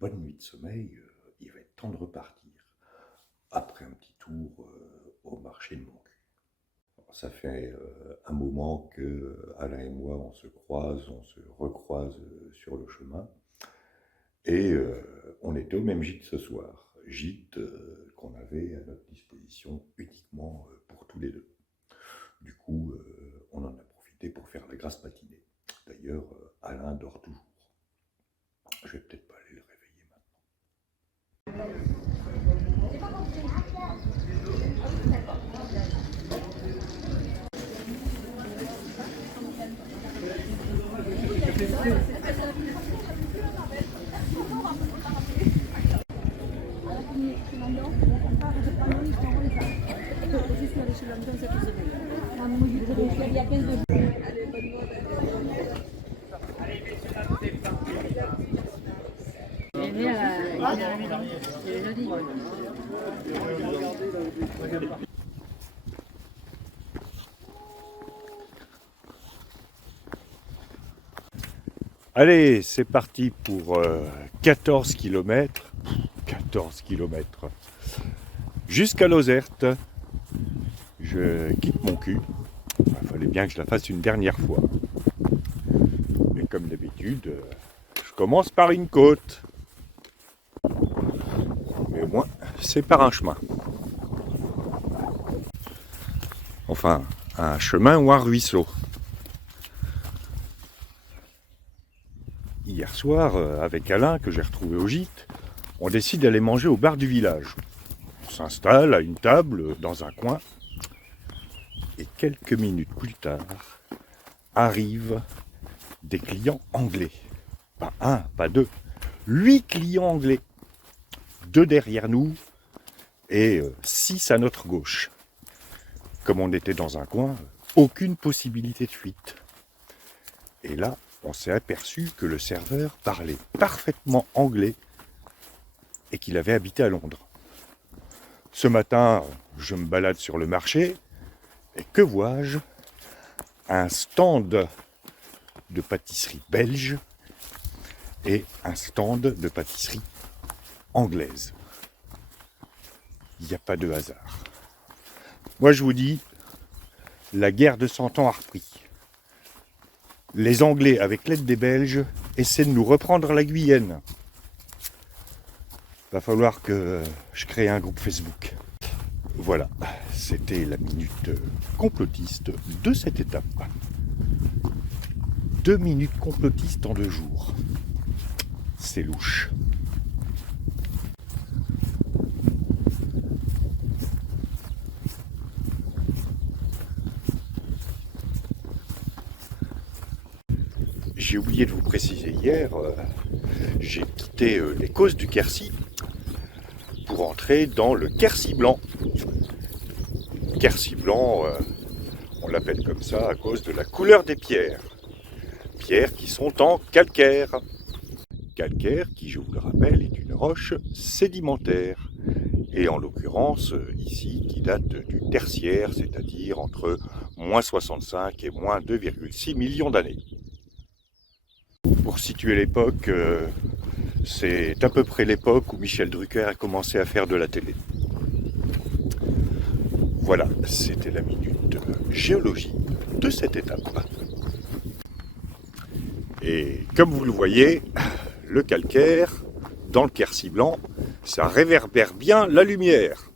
bonne nuit de sommeil, il va être temps de repartir. Après un petit tour au marché de mon cul. Alors, ça fait un moment que Alain et moi, on se croise, on se recroise sur le chemin. Et on était au même gîte ce soir. Gîte qu'on avait à notre disposition uniquement pour tous les deux. Du coup, on en a profité pour faire la grasse matinée. D'ailleurs, Alain dort toujours. Je vais peut-être pas aller le réveiller Allez, c'est parti pour 14 km. 14 km. Jusqu'à Lozerte. Je quitte mon cul. Il fallait bien que je la fasse une dernière fois. Mais comme d'habitude, je commence par une côte. Mais au moins, c'est par un chemin. Enfin, un chemin ou un ruisseau. Hier soir, avec Alain, que j'ai retrouvé au gîte, on décide d'aller manger au bar du village. On s'installe à une table dans un coin. Et quelques minutes plus tard, arrivent des clients anglais. Pas un, pas deux. 8 clients anglais. 2 derrière nous et 6 à notre gauche. Comme on était dans un coin, aucune possibilité de fuite. Et là, on s'est aperçu que le serveur parlait parfaitement anglais et qu'il avait habité à Londres. Ce matin, je me balade sur le marché et que vois-je? Un stand de pâtisserie belge et un stand de pâtisserie anglaise. Il n'y a pas de hasard. Moi je vous dis, la guerre de 100 ans a repris. Les Anglais, avec l'aide des Belges, essaient de nous reprendre la Guyenne. Va falloir que je crée un groupe Facebook. Voilà, c'était la minute complotiste de cette étape. 2 minutes complotistes en 2 jours. C'est louche. J'ai oublié de vous préciser hier, j'ai quitté les Causses du Quercy pour entrer dans le Quercy blanc. Quercy blanc, on l'appelle comme ça à cause de la couleur des pierres. Pierres qui sont en calcaire. Calcaire qui, je vous le rappelle, est une roche sédimentaire. Et en l'occurrence, ici, qui date du tertiaire, c'est-à-dire entre moins 65 et moins 2,6 millions d'années. Pour situer l'époque, c'est à peu près l'époque où Michel Drucker a commencé à faire de la télé. Voilà, c'était la minute géologie de cette étape. Et comme vous le voyez, le calcaire, dans le Quercy blanc, ça réverbère bien la lumière.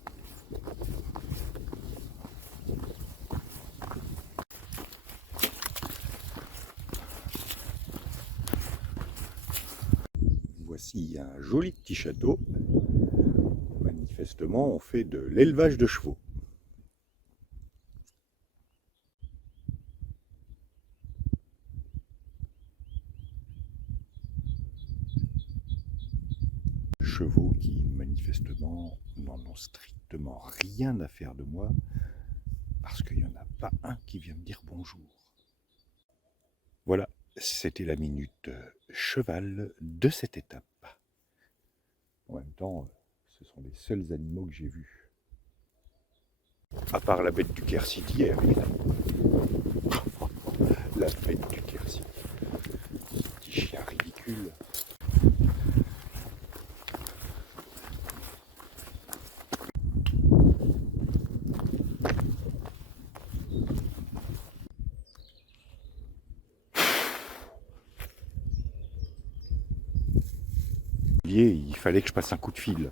Voici un joli petit château. Manifestement, on fait de l'élevage de chevaux. Chevaux qui, manifestement, n'en ont strictement rien à faire de moi, parce qu'il n'y en a pas un qui vient me dire bonjour. Voilà, c'était la minute cheval de cette étape. En même temps, ce sont les seuls animaux que j'ai vus. À part la bête du Quercy d'hier, évidemment. La bête du Quercy. Petit chien ridicule. particulier, il fallait que je passe un coup de fil.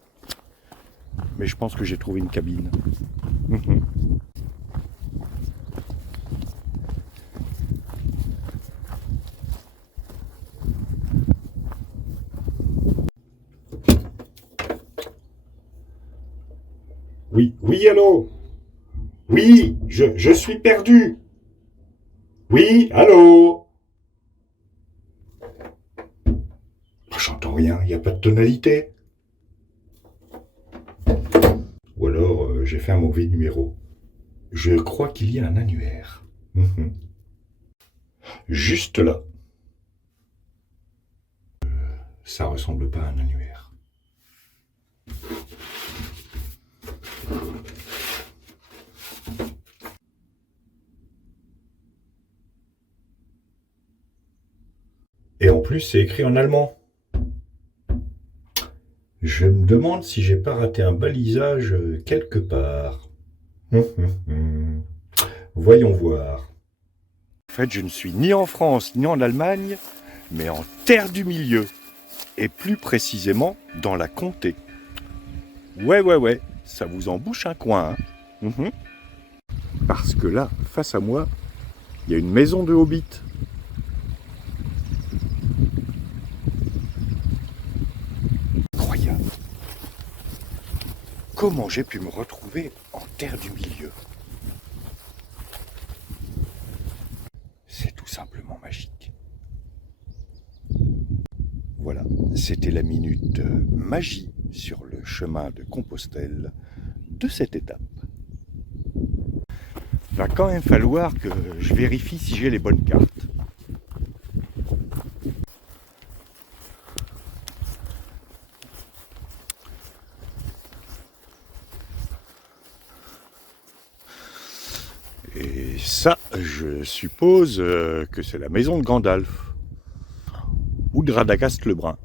Mais je pense que j'ai trouvé une cabine. Oui, oui, allô? Oui, je suis perdu. Oui, allô? J'entends rien, il n'y a pas de tonalité. Ou alors, j'ai fait un mauvais numéro. Je crois qu'il y a un annuaire. Juste là. Ça ressemble pas à un annuaire. Et en plus, c'est écrit en allemand. Je me demande si j'ai pas raté un balisage quelque part. Voyons voir. En fait, je ne suis ni en France ni en Allemagne, mais en terre du milieu. Et plus précisément dans la comté. Ouais, ça vous en bouche un coin. Parce que là, face à moi, il y a une maison de hobbit. Incroyable. Comment j'ai pu me retrouver en terre du milieu? C'est tout simplement magique. Voilà, c'était la minute magie sur le chemin de Compostelle de cette étape. Il va quand même falloir que je vérifie si j'ai les bonnes cartes. Et ça, je suppose que c'est la maison de Gandalf. Ou de Radagast le Brun.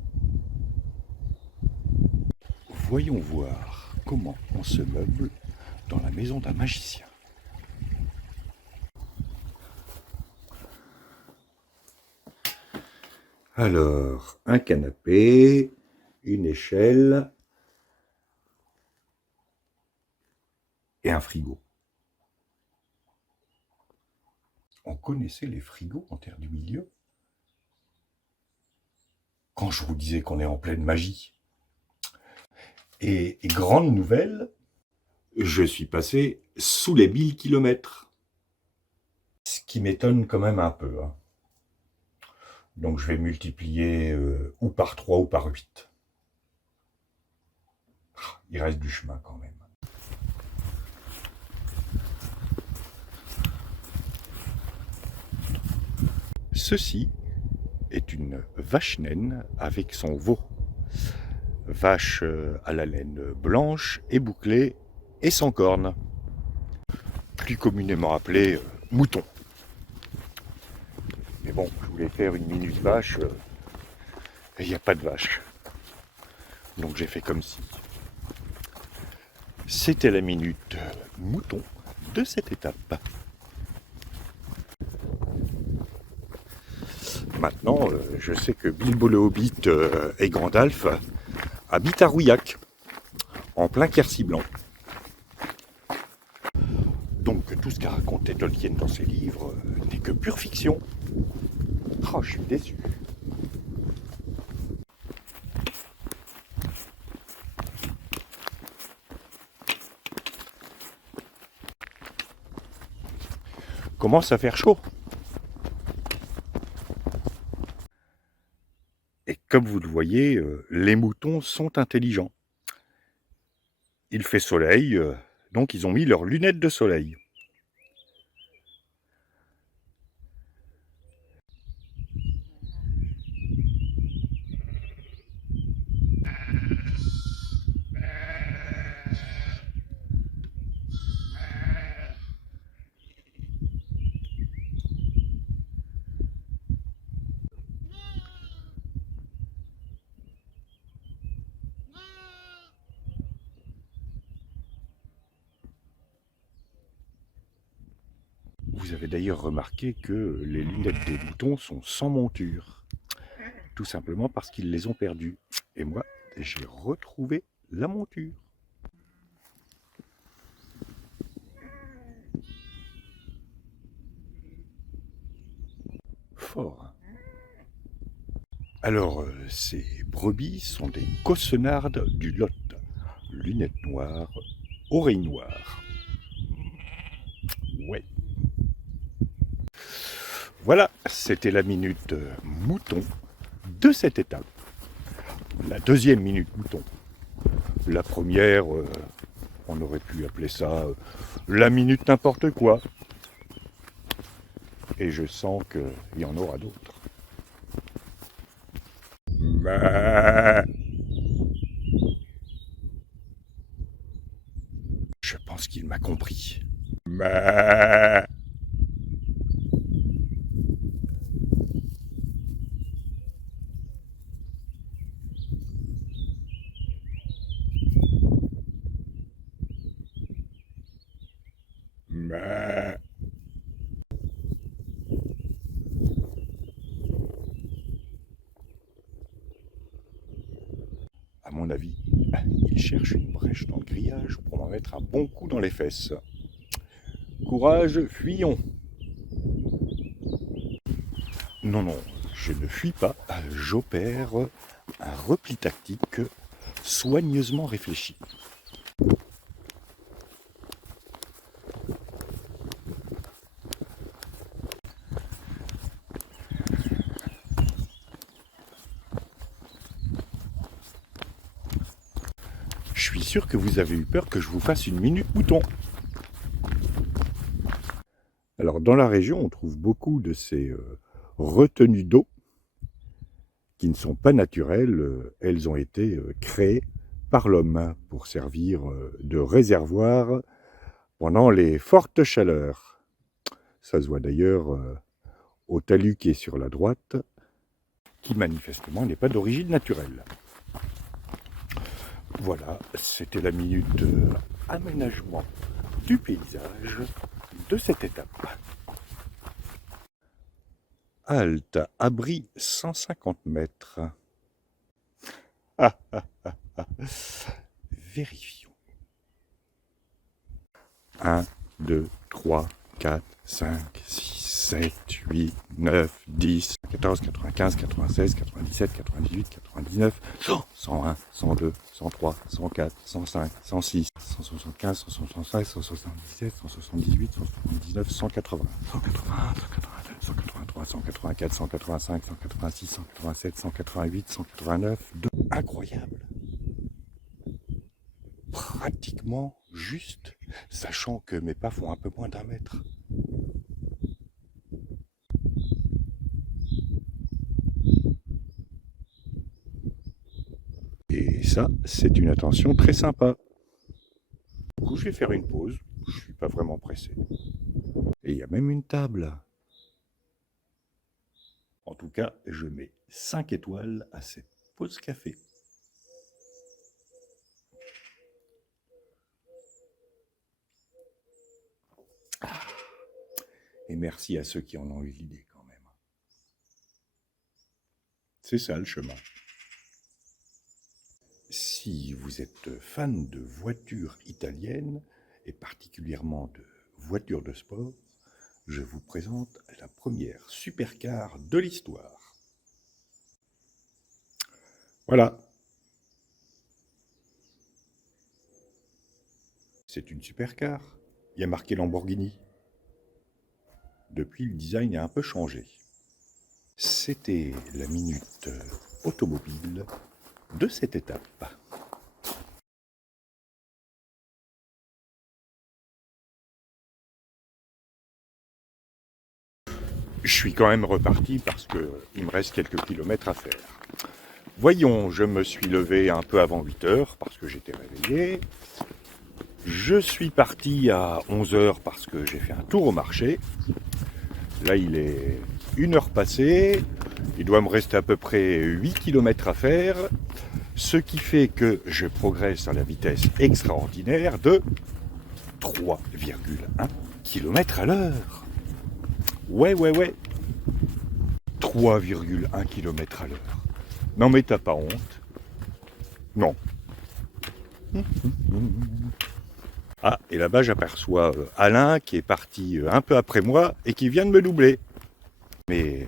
Voyons voir comment on se meuble dans la maison d'un magicien. Alors, un canapé, une échelle et un frigo. On connaissait les frigos en terre du milieu? Quand je vous disais qu'on est en pleine magie. Et grande nouvelle, je suis passé sous les 1000 km. Ce qui m'étonne quand même un peu. Donc je vais multiplier ou par 3 ou par 8. Il reste du chemin quand même. Ceci est une vache naine avec son veau. Vache à la laine blanche et bouclée et sans cornes. Plus communément appelée mouton. Mais bon, je voulais faire une minute vache et il n'y a pas de vache. Donc j'ai fait comme si. C'était la minute mouton de cette étape. Maintenant, je sais que Bilbo le Hobbit et Gandalf habitent à Rouillac, en plein Quercy blanc. Donc tout ce qu'a raconté Tolkien dans ses livres n'est que pure fiction. Oh, je suis déçu. Commence à faire chaud. Et comme vous le voyez, les moutons sont intelligents. Il fait soleil, donc ils ont mis leurs lunettes de soleil. Vous avez d'ailleurs remarqué que les lunettes des moutons sont sans monture. Tout simplement parce qu'ils les ont perdues. Et moi, j'ai retrouvé la monture. Fort. Alors, ces brebis sont des cossenardes du Lot. Lunettes noires, oreilles noires. Ouais. Voilà, c'était la minute mouton de cette étape. La deuxième minute mouton. La première, on aurait pu appeler ça la minute n'importe quoi. Et je sens qu'il y en aura d'autres. Je pense qu'il m'a compris. À mon avis, il cherche une brèche dans le grillage pour m'en mettre un bon coup dans les fesses. Courage, fuyons. Non, non, je ne fuis pas, j'opère un repli tactique soigneusement réfléchi. Je suis sûr que vous avez eu peur que je vous fasse une minute mouton. Alors dans la région, on trouve beaucoup de ces retenues d'eau qui ne sont pas naturelles. Elles ont été créées par l'homme pour servir de réservoir pendant les fortes chaleurs. Ça se voit d'ailleurs au talus qui est sur la droite, qui manifestement n'est pas d'origine naturelle. Voilà, c'était la minute aménagement du paysage de cette étape. Halte, abri 150 mètres. Vérifions. 1, 2, 3, 4, 5, 6, 7, 8, 9, 10, 14, 95, 96, 97, 98, 99, 100, 101, 102, 103, 104, 105, 106, 175, 176, 177, 178, 179, 180, 181, 182, 183, 184, 185, 186, 187, 188, 189, 2. Incroyable. Pratiquement juste, sachant que mes pas font un peu moins d'1 mètre. Et ça, c'est une attention très sympa. Du coup, je vais faire une pause. Je ne suis pas vraiment pressé. Et il y a même une table. En tout cas, je mets 5 étoiles à cette pause café. Et merci à ceux qui en ont eu l'idée quand même. C'est ça le chemin. Si vous êtes fan de voitures italiennes, et particulièrement de voitures de sport, je vous présente la première supercar de l'histoire. Voilà. C'est une supercar. Il y a marqué Lamborghini. Depuis, le design a un peu changé. C'était la minute automobile de cette étape. Je suis quand même reparti parce qu'il me reste quelques kilomètres à faire. Voyons, je me suis levé un peu avant 8 heures parce que j'étais réveillé. Je suis parti à 11 heures parce que j'ai fait un tour au marché. Là, il est 1 heure passée. Il doit me rester à peu près 8 km à faire. Ce qui fait que je progresse à la vitesse extraordinaire de 3,1 km à l'heure. Ouais. 3,1 km à l'heure. Non mais t'as pas honte. Non. Ah, et là-bas, j'aperçois Alain qui est parti un peu après moi et qui vient de me doubler. Mais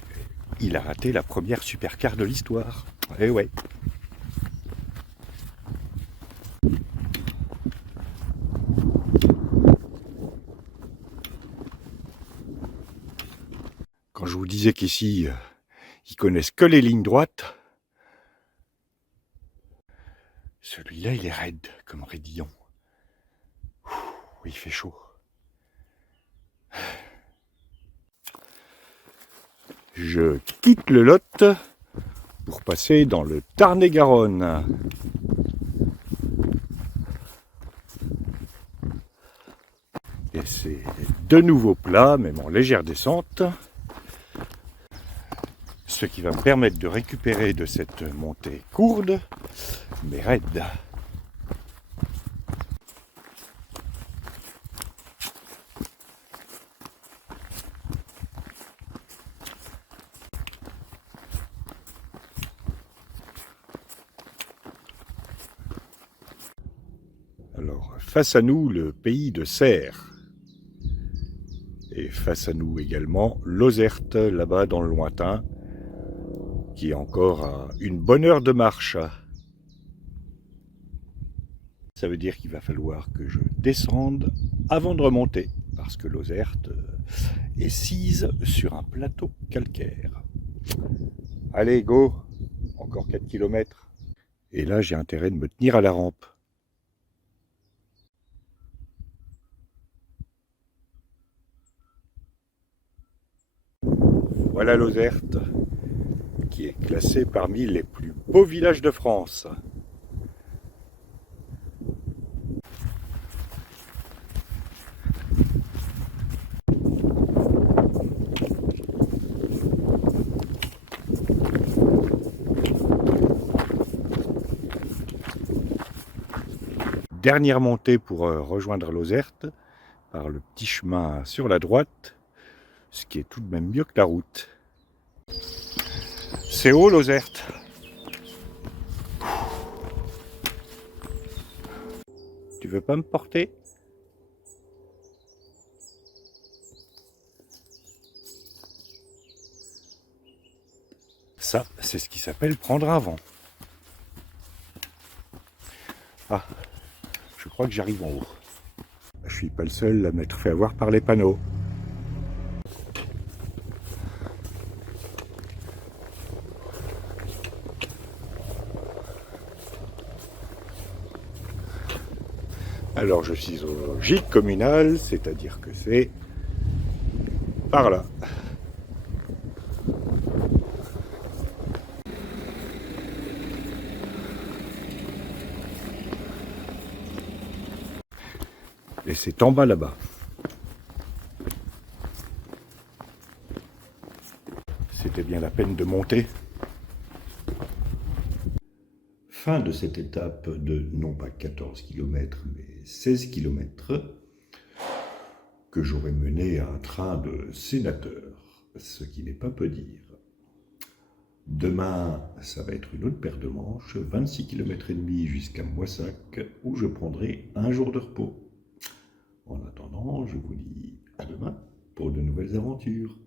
il a raté la première supercar de l'histoire. Eh ouais. Quand je vous disais qu'ici, ils connaissent que les lignes droites, celui-là, il est raide, comme raidillon. Ouh, il fait chaud. Je quitte le Lot pour passer dans le Tarn-et-Garonne. Et c'est de nouveaux plats, même en légère descente, ce qui va me permettre de récupérer de cette montée courte, mais raide. Alors, face à nous, le pays de Serres. Et face à nous également, Lozerte, là-bas dans le lointain, qui est encore à une bonne heure de marche. Ça veut dire qu'il va falloir que je descende avant de remonter, parce que Lozerte est sise sur un plateau calcaire. Allez, go! Encore 4 km. Et là, j'ai intérêt de me tenir à la rampe. Voilà Lozerte, qui est classé parmi les plus beaux villages de France. Dernière montée pour rejoindre Lozerte, par le petit chemin sur la droite, ce qui est tout de même mieux que la route. C'est haut Lozerte. Tu veux pas me porter? Ça, c'est ce qui s'appelle prendre un vent. Ah, je crois que j'arrive en haut. Je suis pas le seul à m'être fait avoir par les panneaux. Alors je suis au gîte communal, c'est-à-dire que c'est par là. Et c'est en bas là-bas. C'était bien la peine de monter. Fin de cette étape de non pas 14 km mais 16 km que j'aurais mené à un train de sénateur, ce qui n'est pas peu dire. Demain, ça va être une autre paire de manches, 26 km et demi jusqu'à Moissac, où je prendrai un jour de repos. En attendant, je vous dis à demain pour de nouvelles aventures.